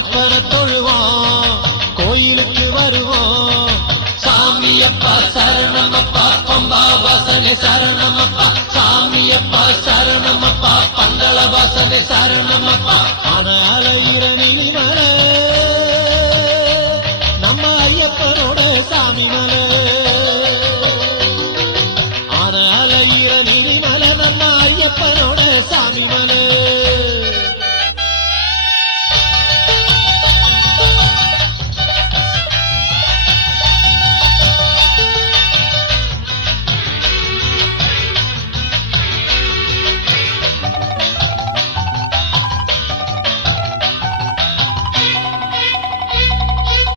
ஐயப்பனை தொழுவோம் கோயிலுக்கு வருவோம் சாமியப்பா சரணமப்பா பம்பா வாசனை சரணமப்பா சாமியப்பா சரணமப்பா பந்தள வாசனை சரணமப்பா அன அலையிற நினிமலை